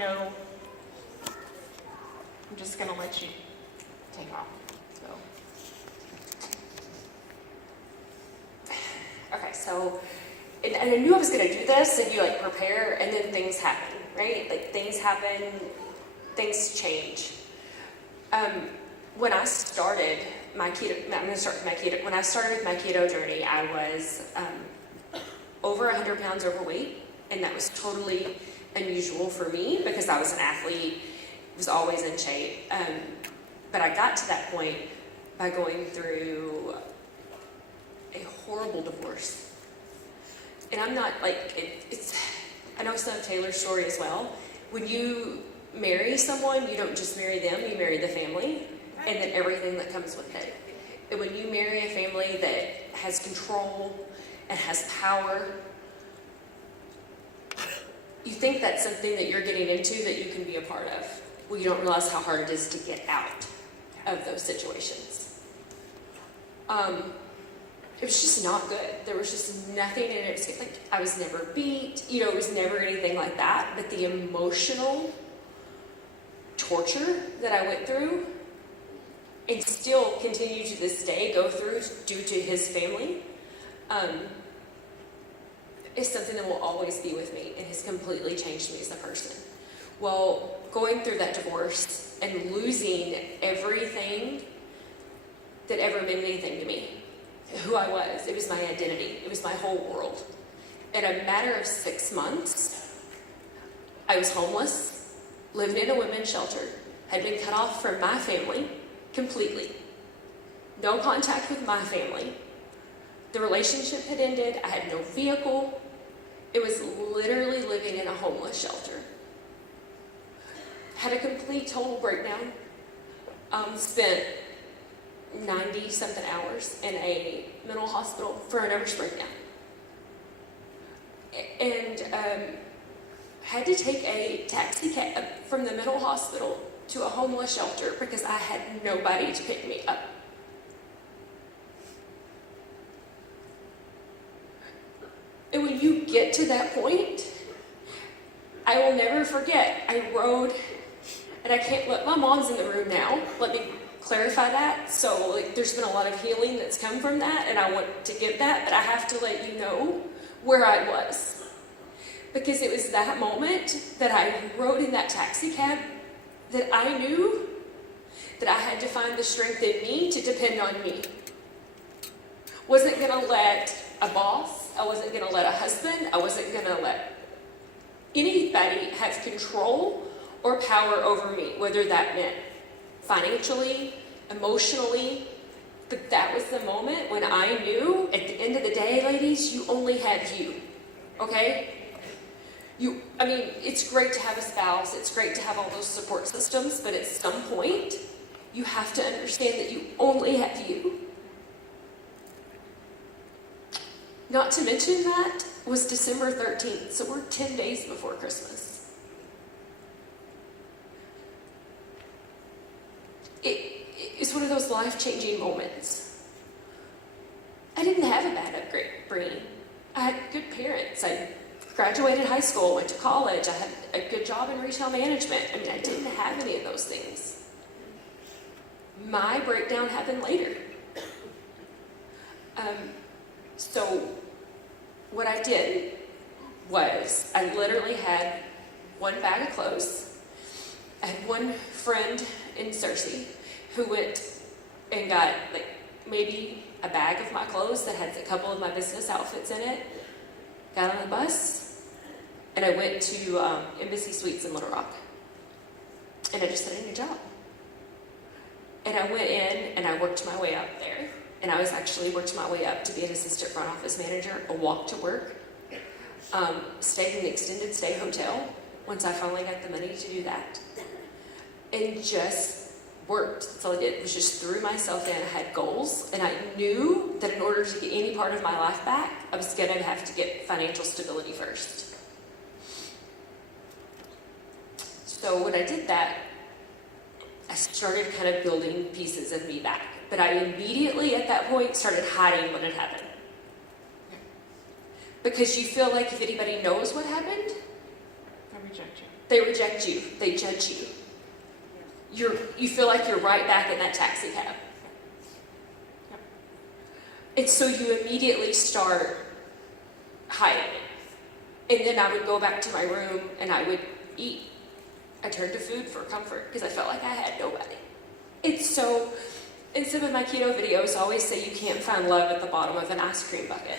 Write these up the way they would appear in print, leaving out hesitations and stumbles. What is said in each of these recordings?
know, I'm just gonna let you take off. So, okay, so, and I knew I was gonna do this, and you like prepare, and then things happen, right? Like things happen, things change. When I started my keto, I'm gonna start with my keto. When I started with my keto journey, I was over 100 pounds overweight, and that was totally unusual for me because I was an athlete, was always in shape. But I got to that point by going through a horrible divorce. And I'm not like, I know some of Taylor's story as well. When you marry someone, you don't just marry them, you marry the family, and then everything that comes with it. And when you marry a family that has control and has power, you think that's something that you're getting into that you can be a part of. Well, you don't realize how hard it is to get out of those situations. It was just not good. There was just nothing in it. Like, I was never beat, it was never anything like that. But the emotional torture that I went through, and still continue to this day go through due to his family, is something that will always be with me and has completely changed me as a person. Well, going through that divorce and losing everything that ever meant anything to me, who I was, it was my identity, it was my whole world. In a matter of 6 months, I was homeless, lived in a women's shelter, had been cut off from my family completely. No contact with my family. The relationship had ended. I had no vehicle. It was literally living in a homeless shelter. Had a complete total breakdown. Spent 90-something hours in a mental hospital for a nervous breakdown. And had to take a taxi cab from the mental hospital to a homeless shelter because I had nobody to pick me up. And when you get to that point, I will never forget, I rode, and I can't let, my mom's in the room now, let me clarify that. So like, there's been a lot of healing that's come from that, and I want to give that, but I have to let you know where I was. Because it was that moment that I rode in that taxi cab that I knew that I had to find the strength in me to depend on me. Wasn't gonna let a boss, I wasn't gonna let a husband, I wasn't gonna let anybody have control or power over me, whether that meant financially, emotionally. But that was the moment when I knew, at the end of the day, ladies, you only had you, okay? It's great to have a spouse, it's great to have all those support systems, but at some point, you have to understand that you only have you. Not to mention that was December 13th, so we're 10 days before Christmas. It's one of those life-changing moments. I didn't have a bad upbringing. I had good parents. I graduated high school, went to college, I had a good job in retail management. I didn't have any of those things. My breakdown happened later. So what I did was I literally had one bag of clothes. I had one friend in Searcy who went and got like maybe a bag of my clothes that had a couple of my business outfits in it, got on the bus, and I went to Embassy Suites in Little Rock. And I just had a new job. And I went in and I worked my way up there. And I was actually worked my way up to be an assistant front office manager, a walk to work. Stayed in the extended stay hotel once I finally got the money to do that. And just worked. That's all I did, was just threw myself in. I had goals, and I knew that in order to get any part of my life back, I was going to have to get financial stability first. So when I did that, I started kind of building pieces of me back. But I immediately, at that point, started hiding what had happened. Because you feel like if anybody knows what happened, reject you. They reject you. They judge you. You feel like you're right back in that taxi cab. Yep. And so you immediately start hiding it. And then I would go back to my room and I would eat. I turned to food for comfort because I felt like I had nobody. It's so, in some of my keto videos, I always say you can't find love at the bottom of an ice cream bucket.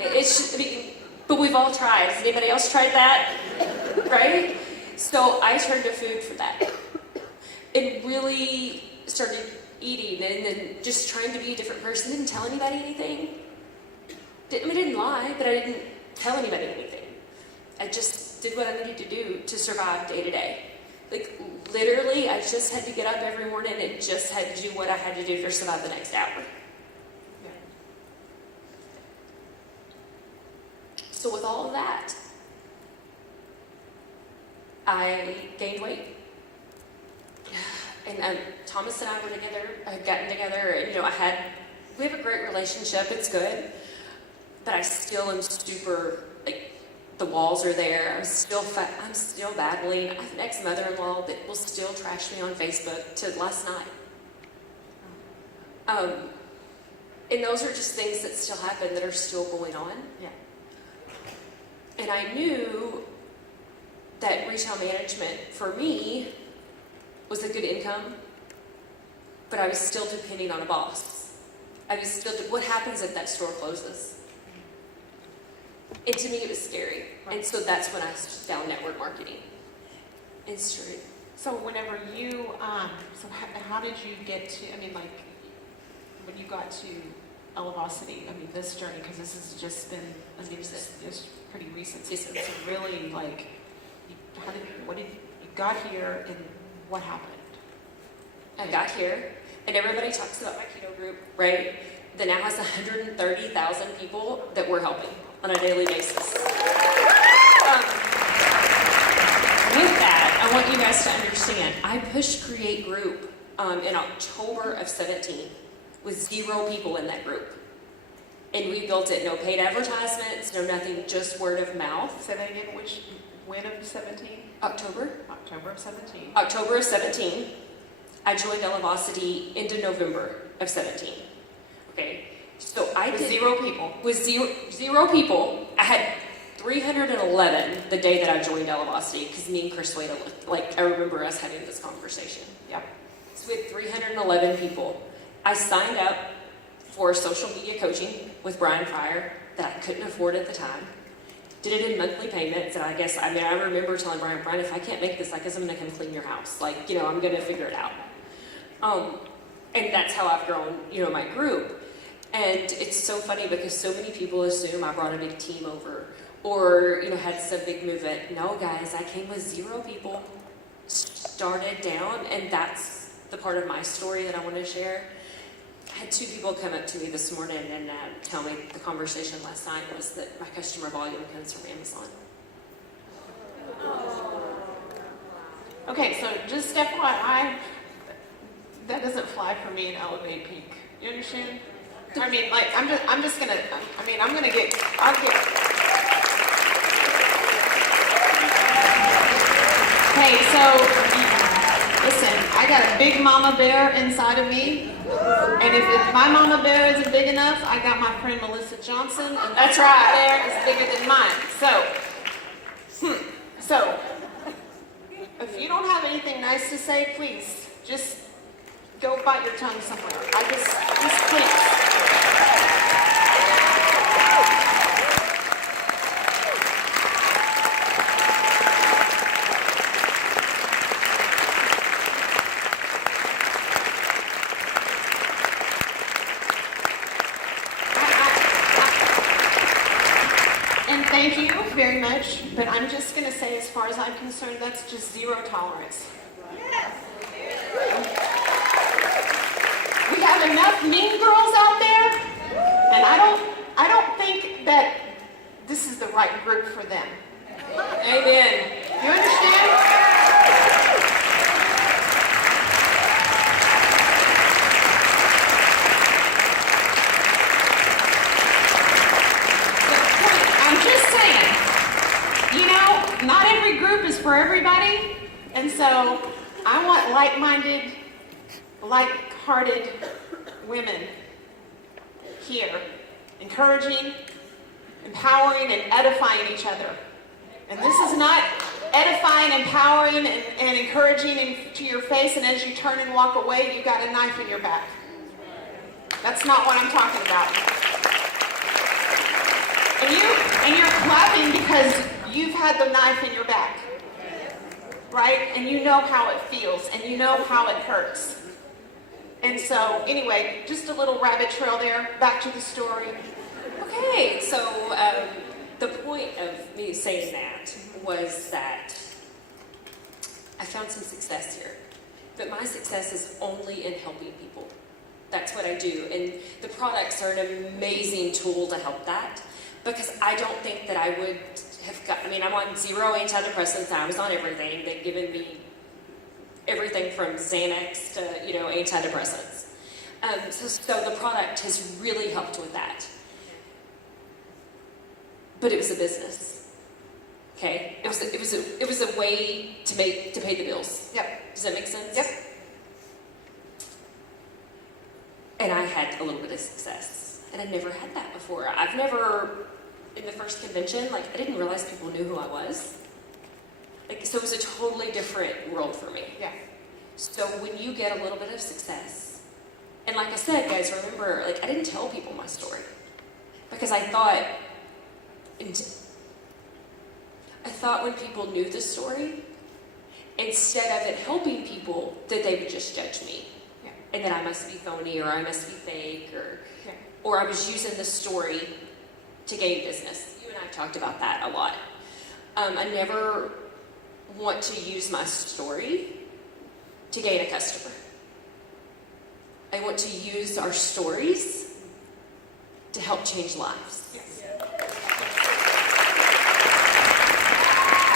It's, I mean, but we've all tried. Has anybody else tried that? Right? So I turned to food for that. And really started eating and then just trying to be a different person. Didn't tell anybody anything. I didn't lie, but I didn't tell anybody anything. I just did what I needed to do to survive day to day. Like, literally, I just had to get up every morning and just had to do what I had to do to survive the next hour. Yeah. So with all of that, I gained weight. And Thomas and I were together, had gotten together, and we have a great relationship, it's good, but I still am super, like, the walls are there, I'm still battling. I have an ex-mother-in-law that will still trash me on Facebook to last night. And those are just things that still happen that are still going on. Yeah. And I knew that retail management, for me, was a good income, but I was still depending on a boss. What happens if that store closes? And to me, it was scary. Right. And so that's when I found network marketing. It's true. So whenever you, how did you get to, when you got to Elevosity, this journey, because this has just been, it's pretty recent. So Yes, sir. it's really like, you got here and what happened? I got here, and everybody talks about my keto group, right? That now has 130,000 people that we're helping on a daily basis. With that, I want you guys to understand, I pushed Create Group in October of 17 with 0 people in that group. And we built it, no paid advertisements, no nothing, just word of mouth. Say that again, when of 17? October October of 17. October of 17. I joined Elevosity into November of 17. Okay, so I With did 0 people. with zero people. I had 311 the day that I joined Elevosity because me and Chris Wade, I remember us having this conversation. Yep. So we had 311 people. I signed up for social media coaching with Brian Fryer that I couldn't afford at the time. Did it in monthly payments, and I remember telling Brian, if I can't make this, I guess I'm gonna come clean your house. I'm gonna figure it out. And that's how I've grown, my group. And it's so funny because so many people assume I brought a big team over or, had some big movement. No, guys, I came with 0 people, started down, and that's the part of my story that I want to share. I had 2 people come up to me this morning and tell me the conversation last night was that my customer volume comes from Amazon. Okay, so just FYI, that doesn't fly for me in Elevate Peak. You understand? I'm gonna get. Hey, so listen, I got a big mama bear inside of me, and if my mama bear isn't big enough, I got my friend Melissa Johnson, and That's right. bear is bigger than mine. So, if you don't have anything nice to say, please just go bite your tongue somewhere. Just please. And thank you very much, but I'm just going to say, as far as I'm concerned, that's just 0 tolerance. We have enough mean girls out there, and I don't think that this is the right group for them. Amen. You understand? I'm just saying, not every group is for everybody. And so I want like-minded, like-hearted women here, encouraging, empowering, and edifying each other. And this is not edifying, empowering, and encouraging to your face, and as you turn and walk away, you've got a knife in your back. That's not what I'm talking about. And you're clapping because you've had the knife in your back, right? And you know how it feels, and you know how it hurts. And so, anyway, just a little rabbit trail there. Back to the story. Okay, so the point of me saying that was that I found some success here. But my success is only in helping people. That's what I do. And the products are an amazing tool to help that. Because I don't think that I would have got, I'm on 0 antidepressants. I was on everything. They've given me everything from Xanax to, antidepressants. So the product has really helped with that. But it was a business. Okay? It was a way to pay the bills. Yep. Does that make sense? Yep. And I had a little bit of success. And I'd never had that before. I've never, in the first convention, I didn't realize people knew who I was. So it was a totally different world for me. Yeah. So when you get a little bit of success, and like I said, guys, remember, I didn't tell people my story. Because I thought when people knew the story, instead of it helping people, that they would just judge me. Yeah. And that I must be phony, or I must be fake, Yeah. or I was using the story to gain business. You and I talked about that a lot. I never want to use my story to gain a customer. I want to use our stories to help change lives. Yes.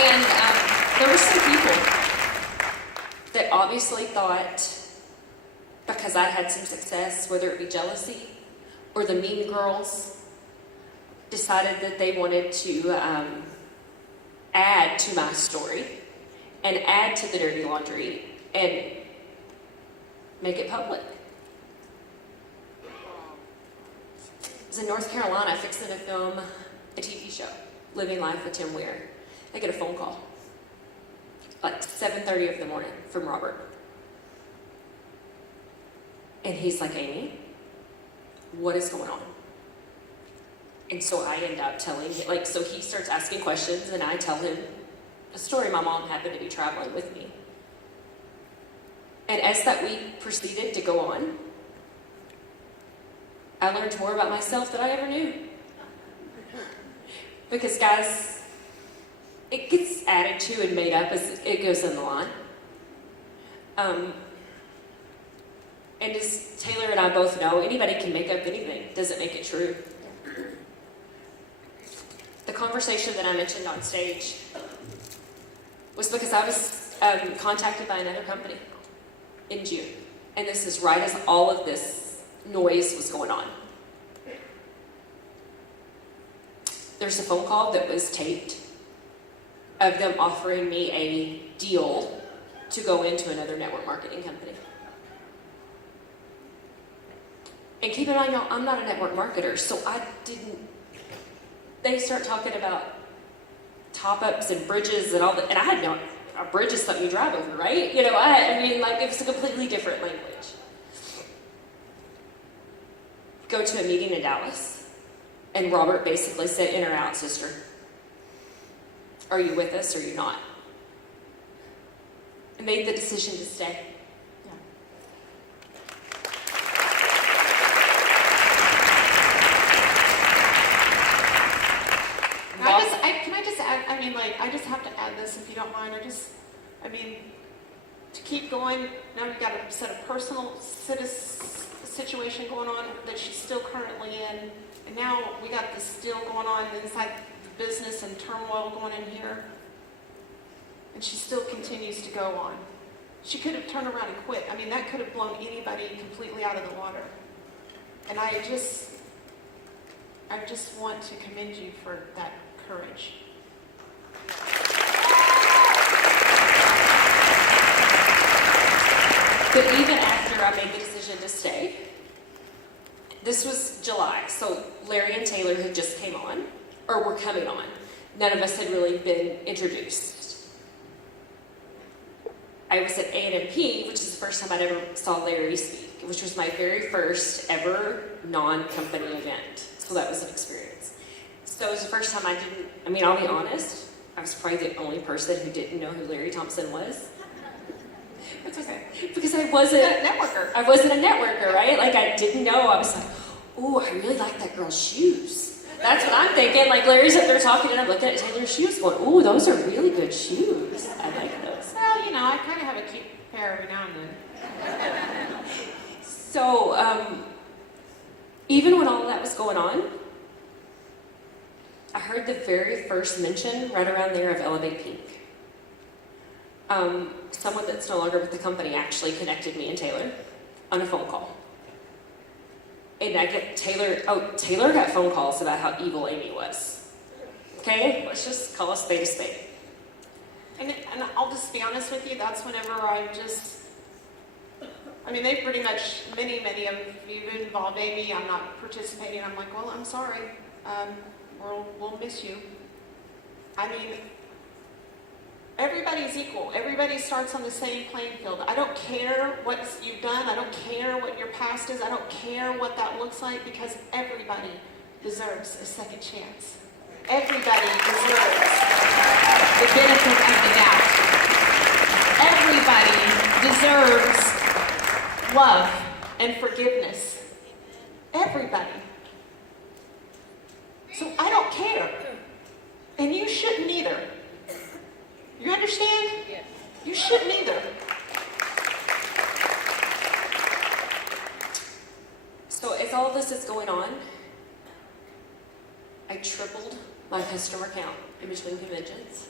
And there were some people that obviously thought, because I had some success, whether it be jealousy or the mean girls, decided that they wanted to add to my story and add to the dirty laundry and make it public. I was in North Carolina fixing to film a TV show, Living Life with Tim Weir. I get a phone call, 7:30 of the morning, from Robert. And he's like, Amy, what is going on? And so I end up telling him, so he starts asking questions, and I tell him a story. My mom happened to be traveling with me. And as that week proceeded to go on, I learned more about myself than I ever knew. Because, guys, it gets added to and made up as it goes in the line. And as Taylor and I both know, anybody can make up anything. Doesn't make it true. The conversation that I mentioned on stage was because I was contacted by another company in June. And this is right as all of this noise was going on. There's a phone call that was taped of them offering me a deal to go into another network marketing company. And keep in mind, y'all, I'm not a network marketer, so they start talking about top-ups and bridges and all that, and I had no, a bridge is something you drive over, right? It was a completely different language. Go to a meeting in Dallas, and Robert basically said, in or out, sister. Are you with us or are you not? I made the decision to stay. I just have to add this, if you don't mind, to keep going, now you've got a set of personal situation going on that she's still currently in, and now we got this still going on inside the business and turmoil going in here, and she still continues to go on. She could have turned around and quit. That could have blown anybody completely out of the water. And I just want to commend you for that courage. But even after I made the decision to stay, this was July, so Larry and Taylor had just came on, or were coming on. None of us had really been introduced. I was at A&MP, which is the first time I'd ever saw Larry speak, which was my very first ever non-company event. So that was an experience. So it was the first time I'll be honest, I was probably the only person who didn't know who Larry Thompson was. It's okay. Because I wasn't a networker. I wasn't a networker, right? Like I didn't know. I was like, oh, I really like that girl's shoes. That's what I'm thinking. Like Larry's up there talking and I'm looking at Taylor's shoes going, oh, those are really good shoes. I like those. Well, you know, I kind of have a cute pair every now and then. So, even when all of that was going on, I heard the very first mention right around there of Elevate Pink. Someone that's no longer with the company actually connected me and Taylor on a phone call. And I get Taylor got phone calls about how evil Amy was. Okay, let's just call a spade a spade. And I'll just be honest with you, that's whenever they pretty much, many of you involved Amy, I'm not participating, I'm like, well, I'm sorry, we'll miss you. I mean, everybody's equal. Everybody starts on the same playing field. I don't care what you've done. I don't care what your past is. I don't care what that looks like because everybody deserves a second chance. Everybody deserves the benefit of the doubt. Everybody deserves love and forgiveness. Everybody. So I don't care. And you shouldn't either. You understand? Yes. You shouldn't either. So as all this is going on, I tripled my customer count in between conventions.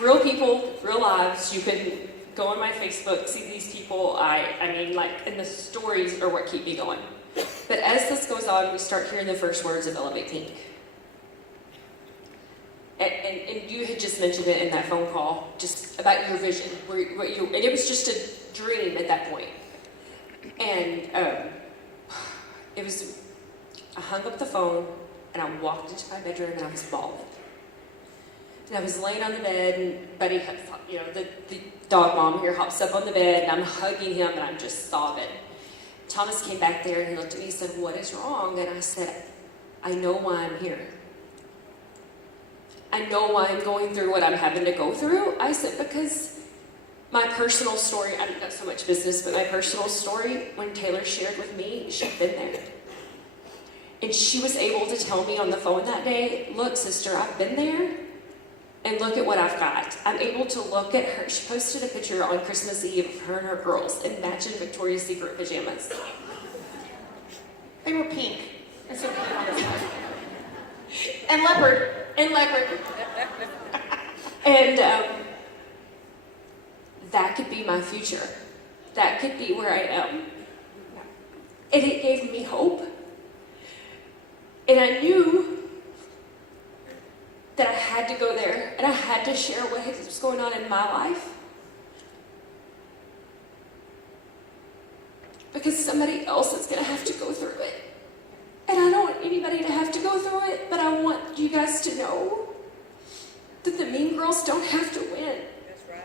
Real people, real lives. You can go on my Facebook, see these people. And the stories are what keep me going. But as this goes on, we start hearing the first words of Elevate Pink. And you had just mentioned it in that phone call, just about your vision, and it was just a dream at that point. And I hung up the phone, and I walked into my bedroom, and I was bawling. And I was laying on the bed, and Buddy, the dog mom here hops up on the bed, and I'm hugging him, and I'm just sobbing. Thomas came back there and he looked at me and said, what is wrong? And I said, I know why I'm here. I know why I'm going through what I'm having to go through. I said, because my personal story, I don't know so much business, but my personal story, when Taylor shared with me, she'd been there. And she was able to tell me on the phone that day, look, sister, I've been there. And look at what I've got. I'm able to look at her. She posted a picture on Christmas Eve of her and her girls in matching Victoria's Secret pajamas. They were pink. It's so pink on the side. And leopard. And leopard. And that could be my future. That could be where I am. And it gave me hope. And I knew that I had to go there, and I had to share what was going on in my life. Because somebody else is going to have to go through it. And I don't want anybody to have to go through it, but I want you guys to know that the mean girls don't have to win. That's right.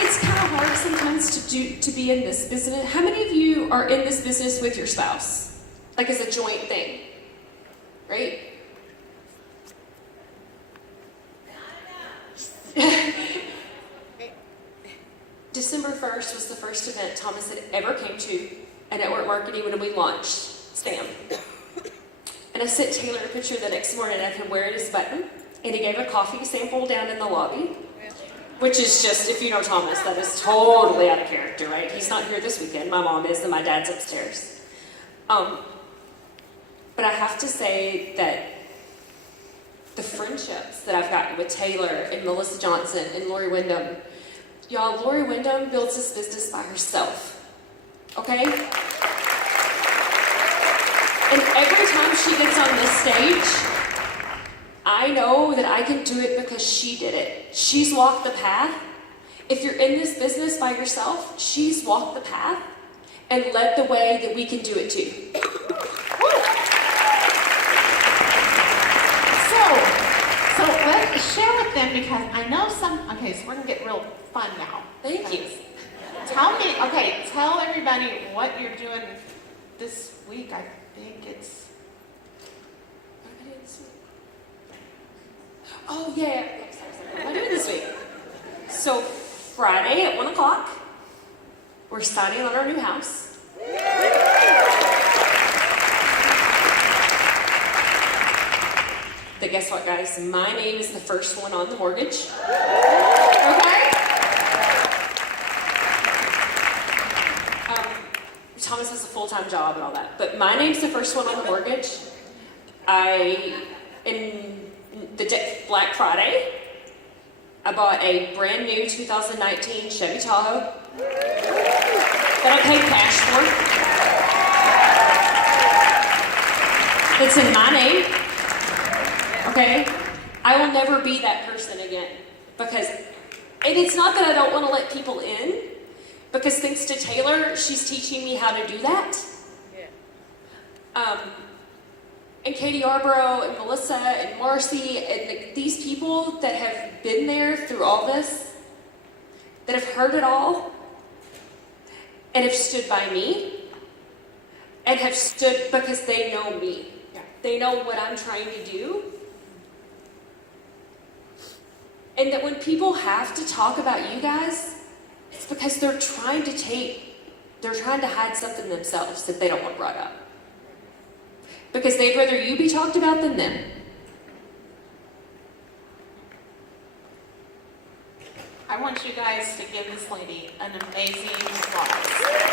It's kind of hard sometimes to be in this business. How many of you are in this business with your spouse? Like as a joint thing, right? December 1st was the first event Thomas had ever came to at Network Marketing when we launched STAM. And I sent Taylor a picture the next morning of him wearing his button, and he gave a coffee sample down in the lobby. Which is just, if you know Thomas, that is totally out of character, right? He's not here this weekend. My mom is, and my dad's upstairs. But I have to say that the friendships that I've gotten with Taylor and Melissa Johnson and Lori Wyndham, y'all, Lori Wyndham builds this business by herself, okay? And every time she gets on this stage, I know that I can do it because she did it. She's walked the path. If you're in this business by yourself, she's walked the path and led the way that we can do it too. So let's share with them, because I know some, okay, so we're gonna get real fun now. Thank you. Tell everybody what you're doing this week. I think it's, Oh, yeah. What am I doing this week? So, Friday at 1 o'clock, we're signing on our new house. But guess what, guys? My name is the first one on the mortgage. Okay? Thomas has a full-time job and all that, but my name's the first one on the mortgage. In Black Friday, I bought a brand new 2019 Chevy Tahoe that I paid cash for. It's in my name. Okay? I will never be that person again. And it's not that I don't want to let people in, because thanks to Taylor, she's teaching me how to do that. And Katie Arborough and Melissa and Marcy and these people that have been there through all this, that have heard it all, and have stood by me, and have stood because they know me. Yeah. They know what I'm trying to do. And that when people have to talk about you guys, it's because they're trying to hide something themselves that they don't want brought up. Because they'd rather you be talked about than them. I want you guys to give this lady an amazing applause.